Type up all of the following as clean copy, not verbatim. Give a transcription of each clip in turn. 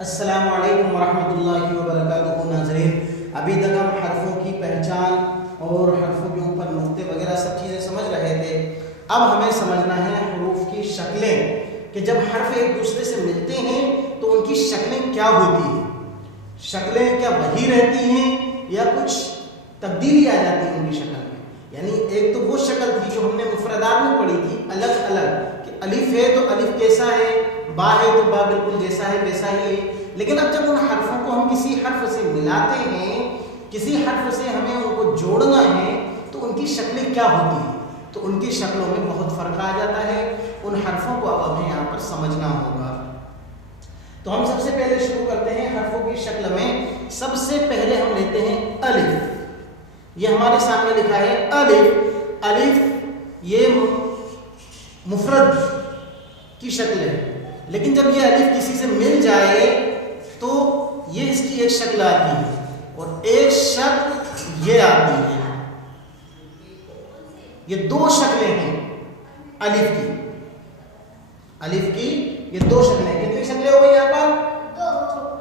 अस्सलामु अलैकुम वरहमतुल्लाहि वबरकातुहू। नाज़रीन, अभी तक हम हरफों की पहचान और हरफों के ऊपर नुक्ते वगैरह सब चीज़ें समझ रहे थे। अब हमें समझना है हरूफ की शक्लें, कि जब हर्फ एक दूसरे से मिलते हैं तो उनकी शक्लें क्या होती हैं। शक्लें क्या वही रहती हैं या कुछ तब्दीली आ जाती है उनकी शक्ल में। यानी एक तो वो शक्ल थी जो हमने मुफरदात में पढ़ी थी अलग अलग, कि अलिफ है तो अलिफ कैसा है, बा है तो बा बिल्कुल जैसा है वैसा ही है। लेकिन अब जब उन हर्फों को हम किसी हर्फ से मिलाते हैं, किसी हर्फ से हमें उनको जोड़ना है, तो उनकी शक्लें क्या होती हैं, तो उनकी शक्लों में बहुत फ़र्क आ जाता है। उन हर्फों को अब हमें यहाँ पर समझना होगा। तो हम सबसे पहले शुरू करते हैं हर्फों की शक्ल में। सबसे पहले हम लेते हैं अलिफ। ये हमारे सामने लिखा है अलिफ। अलिफ ये मुफरद की शक्ल है, लेकिन जब ये अलिफ किसी से मिल जाए तो ये इसकी एक शक्ल आती है और एक शक्ल ये आती है। ये दो शक्लें हैं अलिफ की। अलिफ की ये दो शक्लें। कितनी शक्लें हो गई यहाँ पर? दो।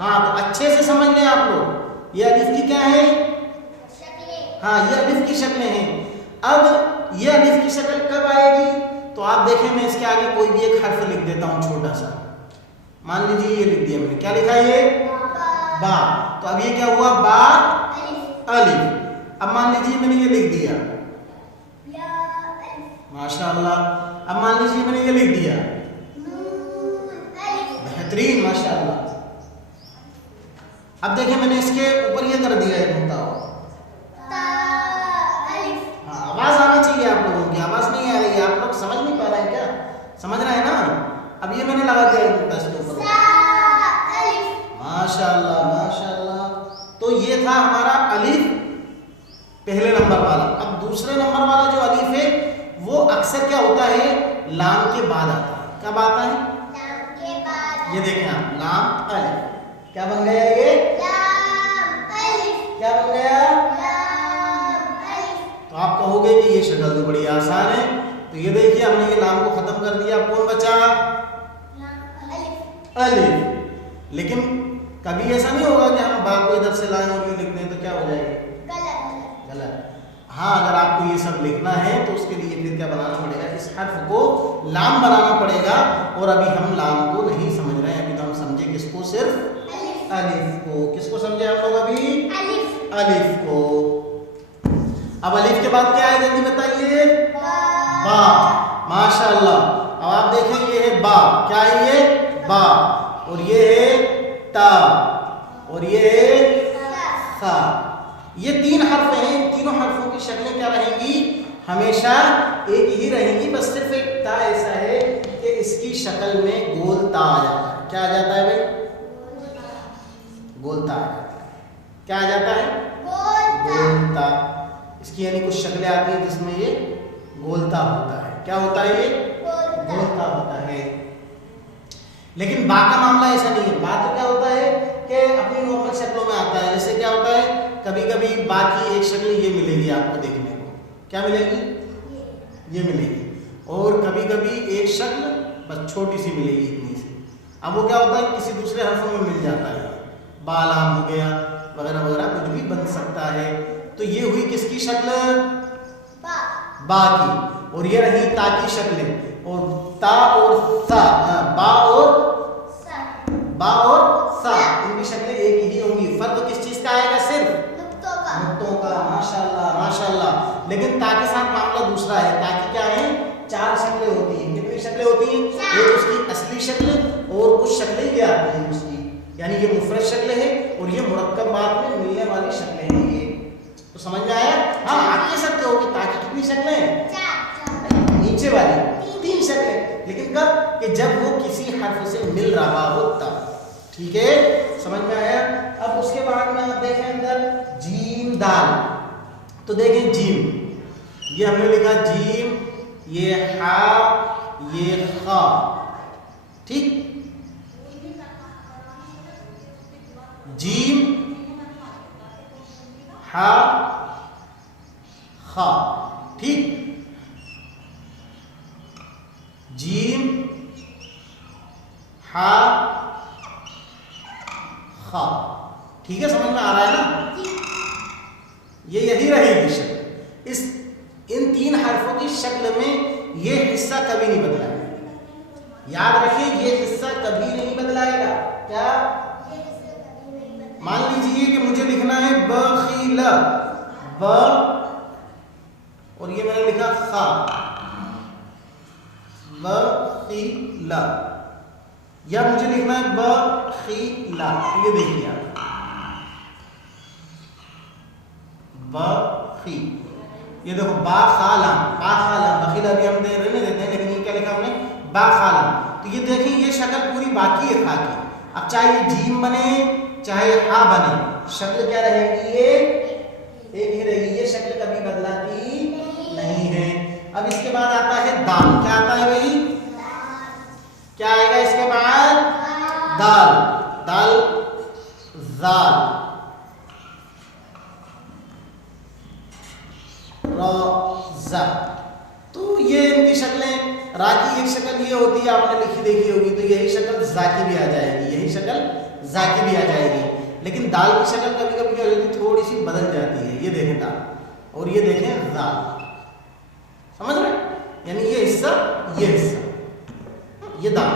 हाँ, तो अच्छे से समझ लें आप लोग। ये अलिफ की क्या है? शक्लें। हाँ, ये अलिफ की शक्लें हैं। अब ये अलिफ की शक्ल कब आएगी? तो आप देखें, मैं इसके आगे कोई भी एक हर्फ लिख देता हूँ छोटा सा। मान लीजिए ये लिख दिया मैंने। क्या लिखा है ये? बा। तो अब ये क्या हुआ? बा अलिफ। अब मान लीजिए मैंने ये लिख दिया माशाअल्लाह। अब मान लीजिए मैंने ये लिख दिया बेहतरीन माशाअल्लाह। अब देखिए मैंने इसके ऊपर ये कर दिया है नुक्ता। हाँ, आवाज आनी चाहिए आप लोगों की। आवाज नहीं आ रही है, आप लोग समझ नहीं पा रहे हैं क्या? समझ रहे हैं ना? अब ये मैंने लगा दिया है नुक्ता इसके ऊपर माशाअल्लाह माशाअल्लाह। तो ये था हमारा अलिफ पहले नंबर वाला। अब दूसरे नंबर वाला जो अलिफ है वो अक्सर क्या होता है? लाम के बाद आता है। कब आता है? लाम के बाद। ये देखें आप, लाम अलिफ क्या बन गया? ये लाम अलिफ क्या बन गया? लाम अलिफ। तो आप कहोगे कि ये शक्ल तो बड़ी आसान है। तो ये देखिए हमने ये लाम को खत्म कर दिया। कौन बचा? अलिफ। लेकिन कभी ऐसा नहीं होगा कि हम बा को इधर से लाएं और ये लिख दें, तो क्या हो जाएगा? गलत। हाँ, अगर आपको ये सब लिखना है तो उसके लिए फिर क्या बनाना पड़ेगा? इस हर्फ को लाम बनाना पड़ेगा। और अभी हम लाम को नहीं समझ रहे हैं, अभी तो हम समझे किसको? सिर्फ अलिफ को। किसको समझे आप लोग अभी? अलिफ को। अब अलिफ के बाद क्या है जल्दी बताइए? बा। माशाअल्लाह। अब आप देखें ये है बा। क्या है ये? बा। और ये है ता और ये है सा। ये तीन हर्फ हैं। इन तीनों हर्फों की शक्लें क्या रहेंगी? हमेशा एक ही रहेंगी। बस सिर्फ एक ता ऐसा है कि इसकी शक्ल में गोल ता आ जाता है। क्या आ जाता है भाई? गोल ता आ जाता है। क्या आ जाता है? गोल ता। इसकी यानी कुछ शक्लें आती हैं जिसमें ये गोलता होता है। क्या होता है ये? गोलता होता है। लेकिन बा का मामला ऐसा नहीं है। बा तो क्या होता है कि अपनी नॉर्मल शक्लों में आता है। जैसे क्या होता है, कभी कभी बा की एक शक्ल ये मिलेगी आपको देखने को। क्या मिलेगी? ये मिलेगी। और कभी कभी एक शक्ल बस छोटी सी मिलेगी, इतनी सी। अब वो क्या होता है, किसी दूसरे हर्फों में मिल जाता है। बालाम हो गया वगैरह वगैरह, कुछ भी बन सकता है। तो ये हुई किसकी शक्ल? बा की। और ये रही ता की शक्लें। और ता और सा, बा और सा, इनकी शक्लें एक ही होंगी। फर्क किस चीज का आएगा? सिर्फ नुक्तों का। माशाअल्लाह माशाअल्लाह। लेकिन ता के साथ मामला दूसरा है। ता की क्या है? चार शक्लें होती हैं। कितनी शक्लें होती हैं? एक उसकी असली शक्ल और कुछ शक्लें ये आती हैं उसकी, यानी ये मुफरद शक्ल है और ये मुरक्कब बाद में मिलने वाली शक्लें हैं। ये तो समझ में आया? हाँ, आप कह सकते हो कि ता की कितनी शक्लें हैं? नीचे वाली तीन शक्लें। लेकिन कब? कि जब वो किसी हर्फ से मिल रहा हो तब। ठीक है, समझ में आया? अब उसके बाद में आप देखें अंदर जीम दाल। तो देखें जीम, ये हमने लिखा जीम, ये हा, ये खा। ठीक, जीम हा खा। ठीक, जीम हा खा। ठीक है, समझ में आ रहा है ना? ये यही रहेगी शक्ल। इस इन 3 हरफों की शक्ल में ये हिस्सा कभी नहीं बदलाएगा। याद रखिए, ये हिस्सा कभी नहीं बदलाएगा। क्या? मान लीजिए कि मुझे लिखना है बखील, ब और ये मैंने लिखा खा, बखीला, या मुझे लिखना है बखीला। ये देखिए आप, बखी, ये देखो बा खाला, बा खाला, बखीला भी हम दे रहे देते हैं, लेकिन ये क्या लिखा हमने? बा खाला। तो ये देखिए, ये शक्ल पूरी बाकी है खा की। अब चाहे ये जीम बने चाहे हा बने, शक्ल क्या रहेगी? ये एक ही रहेगी। ये शक्ल कभी बदलाती नहीं है। अब इसके बाद आता है दाल। क्या आता है भाई? क्या आएगा इसके बाद? दाल। दाल, जाल, रोजा। तो ये इनकी शक्लें। रा की एक शक्ल ये होती है, आपने लिखी देखी होगी, तो यही शक्ल जा की भी आ जाएगी, यही शक्ल जा की भी आ जाएगी। लेकिन दाल की शक्ल कभी कभी क्या हो जाती है? थोड़ी सी बदल जाती है। ये देखें दाल, और ये देखें दाल, समझ रहे? यानी ये हिस्सा, ये हिस्सा, ये दाल।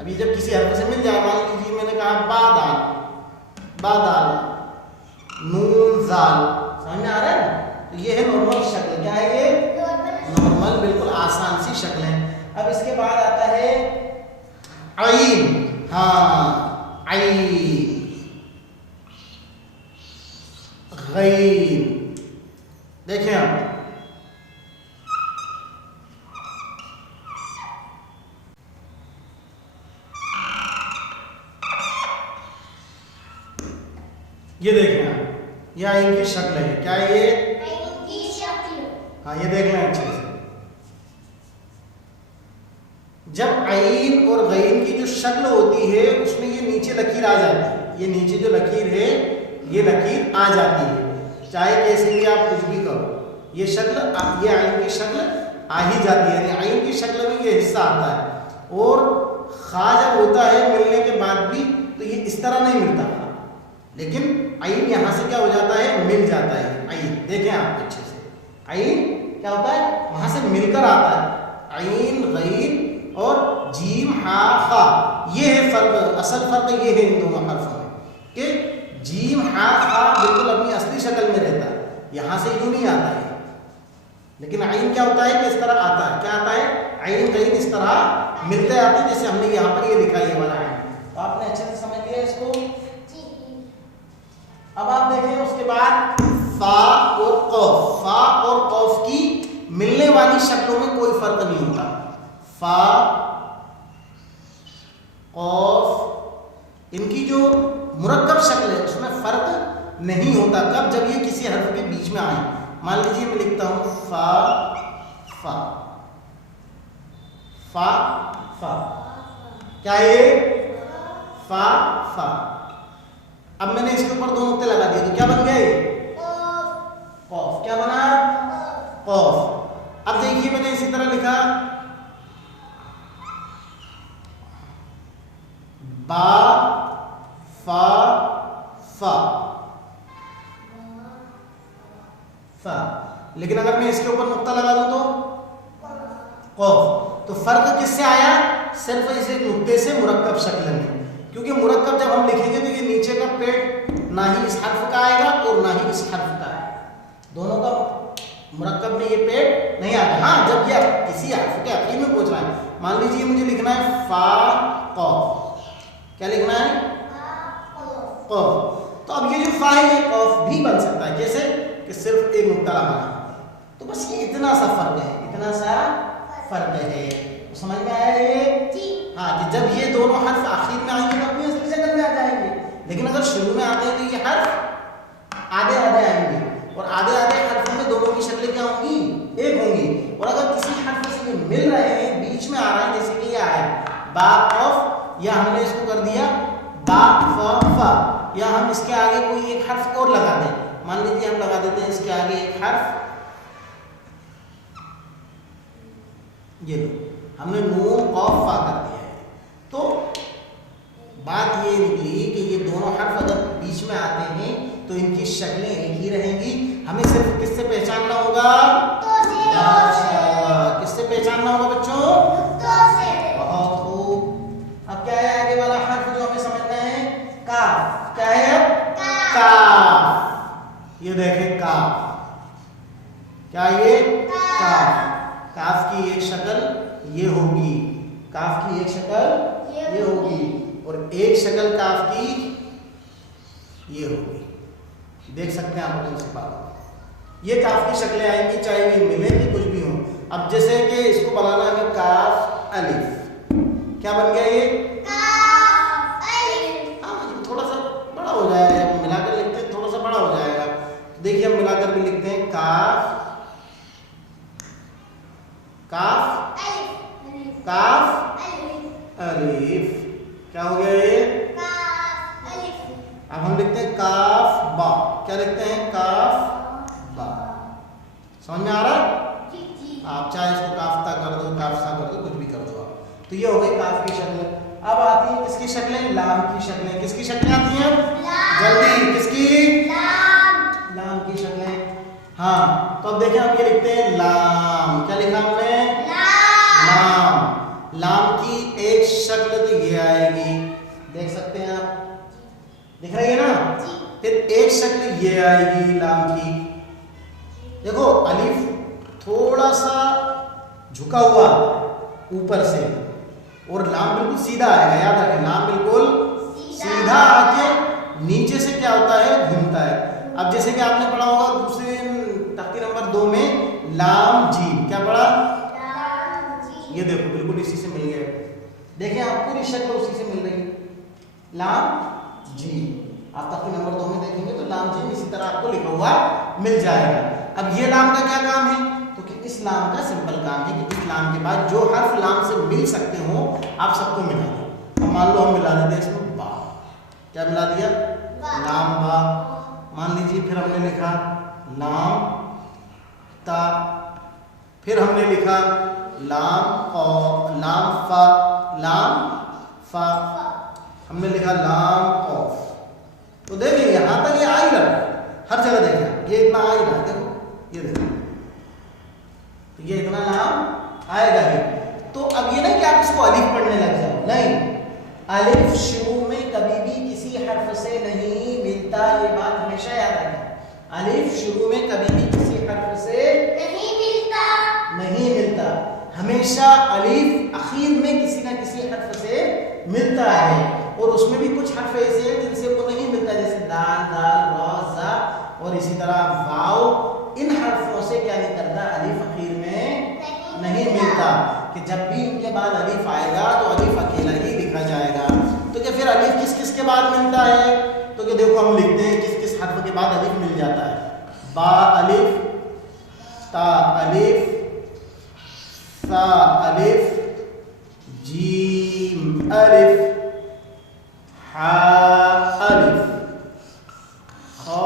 अब ये जब किसी हरफ से मिल जाए, मान लीजिए मैंने कहा बादाल, बादाल, नून जाल, समझ में आ रहा है ना? तो ये है नॉर्मल शक्ल। क्या है ये? नॉर्मल, बिल्कुल आसान सी शक्ल है। अब इसके बाद आता है आइन। हाँ, आइन, गैन। देखें आप, ये देखें आप, ये आइन की शक्ल है। क्या है ये? आइन की शक्ल। हाँ, ये देख लें अच्छे से। जब आइन और गैन की जो शक्ल होती है, उसमें ये नीचे लकीर आ जाती है। ये नीचे जो लकीर है, ये लकीर आ जाती है। चाहे कैसे भी आप कुछ भी करो, ये शक्ल, ये आइन की शक्ल आ ही जाती है। यानी आइन की शक्ल में ये हिस्सा आता है। और खा जब होता है मिलने के बाद भी, तो ये इस तरह नहीं मिलता, लेकिन आइन यहाँ से क्या हो जाता है? मिल जाता है। आइन देखें आप अच्छे से, आइन क्या होता है? वहां से मिलकर आता है। आइन, गैन और जीम, हा, खा, ये है फर्क। असल फर्क ये है इन दोनों हरफों में कि जीम, हा, खा बिल्कुल अपनी असली शक्ल में रहता है, यहाँ से यूं नहीं आता है। लेकिन आइन क्या होता है कि इस तरह आता है। क्या आता है? आइन, गैन इस तरह मिलते आते हैं, जैसे हमने यहाँ पर ये लिखा है वाला आइन। तो आपने अच्छे से समझ लिया इसको। अब आप देखें उसके बाद फा और कौफ। फा और कौफ की मिलने वाली शक्लों में कोई फर्क नहीं होता। फा, कौफ, इनकी जो मुरक्कब शक्ल है उसमें फर्क नहीं होता। कब? जब ये किसी हर्फ के बीच में आए। मान लीजिए मैं लिखता हूं फा, फा, फा, फा। क्या ये? फा, फा। अब मैंने इसके ऊपर 2 नुक्ते लगा दिए, तो क्या बन गए? कौफ। क्या बना? कौफ। अब देखिए मैंने इसी तरह लिखा बा, फा, फा, फा। लेकिन अगर मैं इसके ऊपर नुक्ता लगा दूं तो कौफ। तो फर्क किससे आया? सिर्फ इस एक नुक्ते से मुरक्कब शक्ल में। क्योंकि मुरक्कब जब हम लिखेंगे तो ये नीचे का पेट ना ही इस हर्फ का आएगा और ना ही इस हर्फ का आएगा, दोनों का मुरक्कब में ये पेट नहीं आता। हाँ, जब ये किसी हर्फ के आखिर में पहुंच रहा है, मान लीजिए मुझे लिखना है फा, कौफ। क्या लिखना है? कौफ। तो अब ये जो फा है ये कौफ भी बन सकता है। कैसे? कि सिर्फ एक नुक्ता लगाना। तो बस ये इतना सा फर्क है, इतना सा फर्क है। तो समझ में आया ये? हाँ, कि जब ये दोनों हर्फ आखिर में आएंगे तो अपनी असली शक्ल में आ जाएंगे। लेकिन अगर शुरू में आते हैं तो ये हर्फ आधे आधे आएंगे, और आधे आधे हर्फों में दोनों की शक्लें क्या होंगी? एक होंगी। और अगर किसी हर्फ से ये मिल रहे हैं, बीच में आ रहा है, जैसे कि ये आया बा, कौफ, या हमने इसको कर दिया बा, फ, फा, या हम इसके आगे कोई एक हर्फ और लगा दें। मान लीजिए हम लगा देते हैं इसके आगे एक हर्फ, ये लो, हमने नून, कौफ, फा कर दिया है। तो बात ये निकली कि ये दोनों में आते हैं तो इनकी शक्लें एक ही रहेंगी। हमें सिर्फ किससे पहचानना होगा? किससे पहचानना होगा बच्चों? बहुत खूब। अब क्या है आगे वाला हर्फ जो हमें समझना है? काफ। क्या है? काफ। ये देखें काफ। क्या ये? काफ। काफ की एक शक्ल ये होगी, काफ की एक शक्ल ये होगी, और एक शक्ल काफ की ये होगी। देख सकते हैं आप उनसे बात। ये काफ की शक्लें आएंगी चाहे ये मिले कि कुछ भी हो। अब जैसे कि इसको बनाना है काफ अलिफ, क्या बन गया ये? काफ अलिफ। हाँ, थोड़ा सा बड़ा हो जाएगा, जब मिलाकर लिखते हैं थोड़ा सा बड़ा हो जाएगा। देखिए हम मिलाकर भी लिखते हैं काफ काफ अलिफ। क्या हो गया ये? काफ अलिफ। अब हम लिखते हैं काफ बा। क्या लिखते हैं? काफ बा। समझ में आ रहा है? आप चाहे इसको काफ्ता कर दो, काफसा कर दो, कुछ भी कर दो आप। तो ये हो गई काफ की शक्ल। अब आती है किसकी शक्लें? लाम की शक्लें। किसकी शक्लें आती हैं? जल्दी किसकी? लाम की शक्लें। हाँ, तो अब देखें हम ये लिखते हैं लाम। क्या लिखा हमने? लाम। लाम की एक शक्ल तो ये आएगी, देख सकते हैं आप, दिख रही है ना? फिर एक शक्ल ये आएगी लाम की। देखो अलिफ थोड़ा सा झुका हुआ ऊपर से, और लाम बिल्कुल सीधा आएगा। याद रखें, लाम बिल्कुल सीधा आके नीचे से क्या होता है? घूमता है। अब जैसे कि आपने पढ़ा होगा दूसरे तख्ती नंबर 2 में लाम जीम। क्या पढ़ा? ये देखो बिल्कुल इसी से मिल गया। देखिए आप पूरी शक्ल उसी से मिल रही है, लाम जी। आप तख्ती नंबर 2 में देखेंगे तो लाम जी इसी तरह आपको लिखा हुआ मिल जाएगा। अब ये लाम का क्या काम है? तो कि इस लाम का सिंपल काम है कि इस लाम के बाद जो हर्फ लाम से मिल सकते हो आप सबको मिला दो। अब मान लो हम मिला देते हैं इसमें बा। क्या मिला दिया? लाम बा। मान लीजिए फिर हमने लिखा लाम ता, फिर हमने लिखा लाम और लाम फा, लाम फा, हमने लिखा लाम ऑफ। तो देखिए यहां तक ये आ ही रहा, हर जगह देखिए ये इतना आ ही रहा। देखो ये देखो, तो ये इतना लाम आएगा ही। तो अब ये नहीं कि आप इसको अलिफ पढ़ने लग जाओ, नहीं। अलिफ शुरू में कभी भी किसी हर्फ से नहीं मिलता, ये बात हमेशा याद रखें। अलिफ शुरू में कभी भी किसी हर्फ से नहीं मिलता। हमेशा अलिफ आखिर में किसी ना किसी हर्फ से मिलता है, और उसमें भी कुछ हर्फ ऐसे हैं जिनसे वो नहीं मिलता, जैसे दाल, दाल, रा, जा, और इसी तरह वाव। इन हर्फों से क्या नहीं करता? अलिफ आखिर में नहीं मिलता, कि जब भी इनके बाद अलिफ आएगा तो अलिफ अकेला ही लिखा जाएगा। तो क्या फिर अलिफ किस किस के बाद मिलता है? तो क्या देखो हम लिखते हैं किस किस हर्फ के बाद अलिफ मिल जाता है। बा अलिफ, ता अलिफ, सा अलिफ, जीम अलिफ, हा अलिफ, खा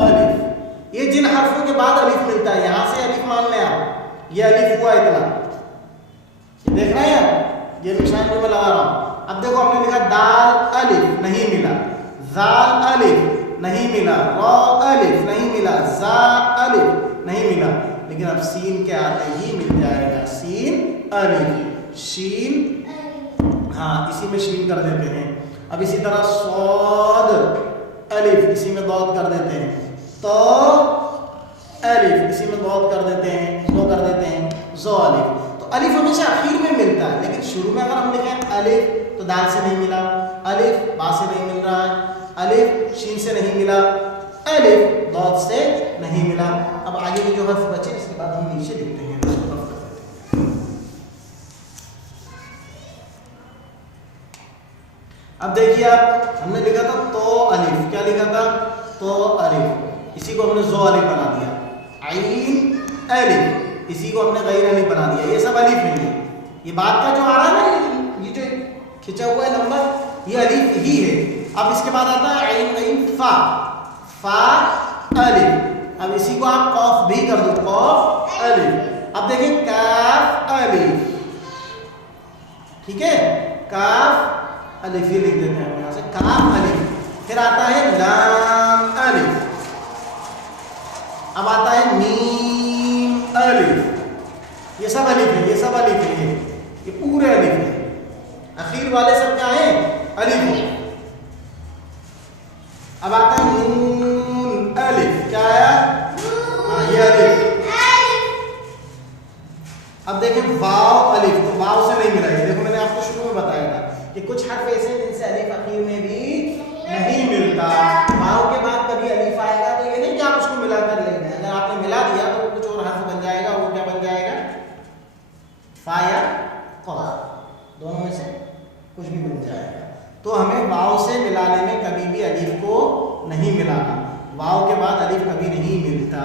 अलिफ। ये जिन हर्फों के बाद अलिफ मिलता है, यहां से अलिफ मान लें आप, ये अलिफ हुआ इतना, देख रहे हैं आप, ये निशान जो मैं लगा रहा हूं। अब देखो हमने लिखा दाल अलिफ, नहीं मिला। जाल अलिफ नहीं मिला। रा अलिफ नहीं मिला। जा अलिफ नहीं मिला। लेकिन अब सीन के आते ही मिल जाएगा, सीन अलिफ, शीन, हाँ इसी में शीन कर देते हैं। अब इसी तरह सौद अलिफ, इसी में दौद कर देते हैं। तो अलिफ, इसी में दौद कर देते हैं, जो कर देते हैं जो अलिफ। तो अलिफ हमेशा आखिर में मिलता है, लेकिन शुरू में अगर हम लिखें अलिफ तो दाल से नहीं मिला, अलिफ बा से नहीं मिल रहा है, अलिफ शीन से नहीं मिला, अलिफ दौद से नहीं मिला। अब आगे के जो हर्फ बचे इसके बाद हम नीचे लिखते हैं, उसको हर्फ कर देते हैं। अब देखिए आप, हमने लिखा था तो अलिफ, क्या लिखा था? तो अलिफ, इसी को हमने जो अलिफ बना दिया। आइन अलिफ, इसी को हमने गैर अलिफ बना दिया। ये सब अलिफ है। ये बात का जो आ रहा है ना, ये जो खिंचा हुआ है नंबर, ये अलिफ ही है। अब इसके बाद आता है आइन, आइन फा, फा अलिफ। अब इसी को आप कॉफ भी कर दो, कॉफ अलिफ। अब देखिए काफ अलिफ, ठीक है, काफ अलिफ, ये लिख देते हैं हम यहाँ से काफ अलिफ। फिर आता है लाम अलिफ, अब आता है मीम अलिफ। ये सब अलिफ है, ये सब अलिफ है, ये पूरे अलिफ है। आखिर वाले सब क्या है? अलिफ है। अब आता है नून अलिफ, क्या आया? हाँ, ये अलिफ। अब देखें वाव अलिफ, तो वाव से नहीं मिला। ये देखो मैंने आपको शुरू में बताया था कि कुछ हर्फ ऐसे हैं जिनसे अलिफ आखिर में भी नहीं मिलता। वाव के बाद कभी अलिफ आएगा तो ये नहीं कि आप उसको मिलाकर ले लें। अगर आपने मिला दिया तो कुछ और हर्फ बन जाएगा। वो क्या बन जाएगा? फा या क़ाफ, दोनों में से कुछ भी बन जाएगा। तो हमें वाव से मिलाने में कभी भी अलिफ को नहीं मिलाना। वाव के बाद अलिफ कभी नहीं मिलता।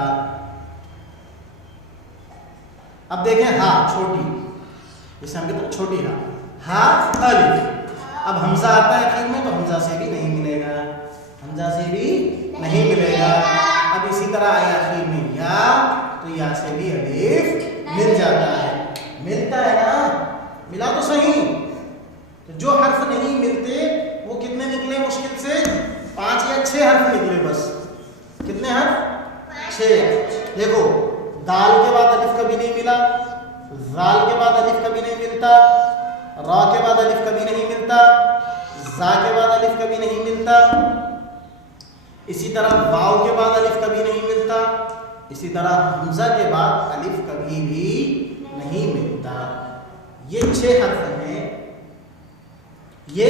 अब देखें हा छोटी, जैसे हम कहते हैं छोटी हा, हा अलिफ। अब हमजा आता है आखिर में, तो हमजा से भी नहीं मिलेगा, हमजा से भी नहीं मिलेगा। अब इसी तरह आया आखिर में या, तो या से भी अलिफ मिल जाता है। मिलता है ना? मिला तो सही। तो जो हर्फ नहीं मिलते वो कितने निकले मुश्किल से? 5 या 6 हर्फ निकले बस। कितने हर्फ? 6। देखो, दाल के बाद अलिफ कभी नहीं मिला, जाल के बाद अलिफ कभी नहीं मिलता, रा के बाद अलिफ कभी नहीं मिलता, जा के बाद अलिफ कभी नहीं मिलता, इसी तरह वाव के बाद अलिफ कभी नहीं मिलता, इसी तरह हमजा के बाद अलिफ कभी भी नहीं मिलता। ये 6 हर्फ हैं। ये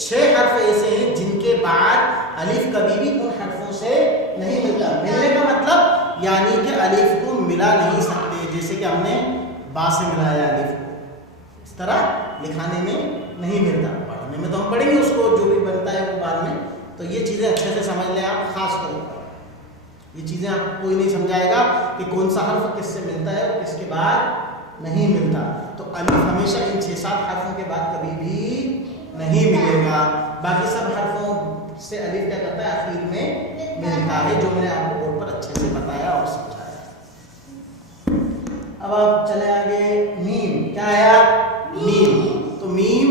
6 हर्फ ऐसे हैं जिनके बाद अलिफ कभी भी उन हर्फों से नहीं मिलता। मिलने का मतलब यानी कि अलिफ को मिला नहीं सकते। जैसे कि हमने बा से मिलाया अलिफ को, इस तरह लिखाने में नहीं मिलता। पढ़ने में तो हम पढ़ेंगे उसको, जो भी बनता है वो बाद में। तो ये चीज़ें अच्छे से समझ लें आप, खास तौर पर ये चीज़ें आपको कोई नहीं समझाएगा कि कौन सा हर्फ किससे मिलता है और किसके बाद नहीं मिलता। तो अलिफ हमेशा इन 6-7 हर्फों के बाद कभी भी नहीं मिलेगा। बाकी सब हर्फों से अलिफ क्या करता है? आखिर में मिलता है, जो मैंने आपको बोर्ड पर अच्छे से बताया और समझाया। अब आप चले आगे। मीम, क्या आया? मीम। तो मीम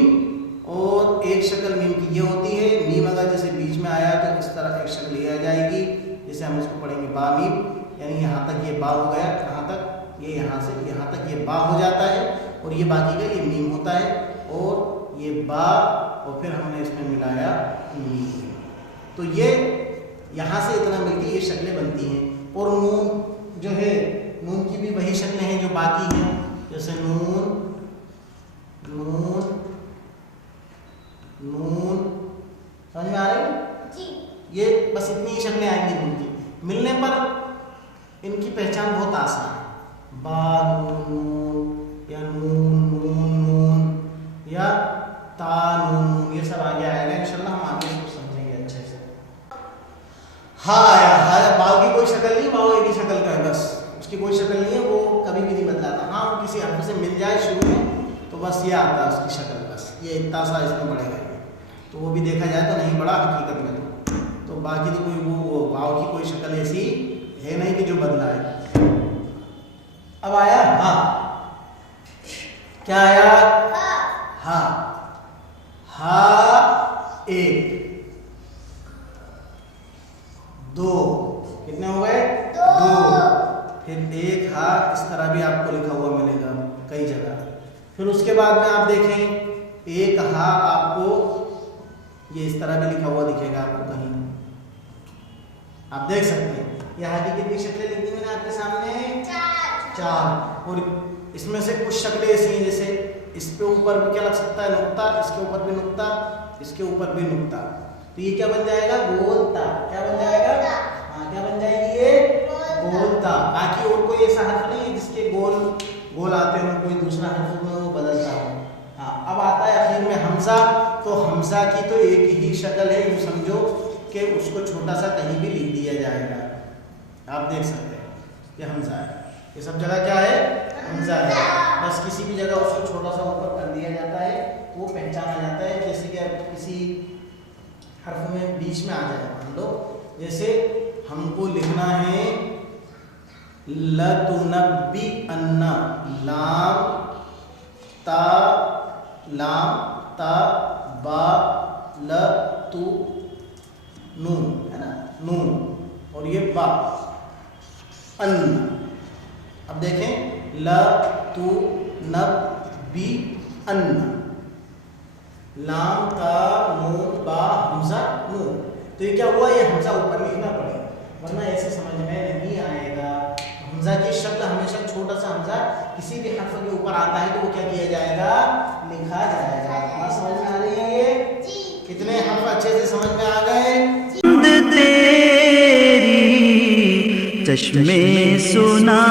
और एक शक्ल मीम की ये होती है। मीम अगर जैसे बीच में आया तो इस तरह एक शक्ल ये आ जाएगी। जैसे हम इसको पढ़ेंगे बा मीम, यानी यहाँ तक ये बा हो गया, यहाँ तक ये, यहाँ से यहाँ तक ये बा हो जाता है, और ये बाकी का ये मीम होता है, और ये बा, और फिर हमने इसमें मिलाया मीम। तो ये यहाँ से इतना मिलती ये शक्लें बनती हैं। और नून जो है, नून की भी वही शक्लें हैं जो बाकी हैं। जैसे नून, नून, नून, समझ में आ रही है? जी। ये बस इतनी ही शक्लें आएंगी नून की। मिलने पर इनकी पहचान बहुत आसान है। बा नून नून, या नून नून नून, या ता नून नून, ये सब आगे आएगा इंशाल्लाह। हम आगे इसको समझेंगे अच्छे से। हाँ आया, हाँ बाव की कोई शक्ल नहीं, बाव एक ही शक्ल का है बस, उसकी कोई शक्ल नहीं है, वो कभी भी नहीं बदलाता। हाँ, वो किसी हर्फ से मिल जाए शुरू में तो बस ये आता है उसकी शक्ल, बस ये इतना सा इसमें बढ़ेगा। तो वो भी देखा जाए तो नहीं बड़ा हकीकत में। तो बाकी तो कोई वो वाव की कोई शक्ल ऐसी है नहीं कि जो बदला है। अब आया हा, क्या आया? हा। हा एक, दो, कितने हो गए? 2। फिर एक हा इस तरह भी आपको लिखा हुआ मिलेगा कई जगह। फिर उसके बाद में आप देखें एक हा आपको ये इस तरह भी लिखा हुआ दिखेगा आपको कहीं, आप देख सकते हैं। यहाँ की कितनी शक्लें लिख दी मैंने आपके सामने? 4। और इसमें से कुछ शक्लें ऐसी हैं, जैसे इस पे ऊपर भी क्या लग सकता है? नुक्ता, इसके ऊपर भी नुक्ता, इसके ऊपर भी नुक्ता। तो ये क्या बन जाएगा? गोलता। क्या बन जाएगा? हाँ, क्या बन जाएगी ये? गोलता। बाकी और कोई ऐसा हर्फ नहीं है जिसके गोल गोल आते हो, कोई दूसरा हर्फ में वो बदलता हो। हाँ, अब आता है आखिर में हमजा। तो हमजा की तो एक ही शक्ल है, यूँ समझो कि उसको छोटा सा कहीं भी लिख दिया जाएगा। आप देख सकते हैं ये हमजा है, ये सब जगह क्या है? हमजा है। बस किसी भी जगह उसको छोटा सा ऊपर कर दिया जाता है, वो पहचाना जाता है। जैसे कि अब किसी हर्फ में बीच में आ जाए, मान लो जैसे हमको लिखना है लतुनब्बी अन्ना, लाम ता बा ल तु नून है ना, नून, और ये बा, अन्न। अब देखें ल तू नब बी अन्न, लाम ता नून बा हमजा नून। तो ये क्या हुआ, ये हमजा ऊपर लिखना पड़ेगा वरना ऐसे समझ में नहीं आएगा। हमजा की शक्ल हमेशा छोटा सा हमजा किसी भी हर्फ के ऊपर आता है तो वो क्या किया जाएगा, लिखा जाएगा। बात समझ में आ रही है ये? कितने हर्फ अच्छे से समझ में आ गए? तेरी चश्मे सुना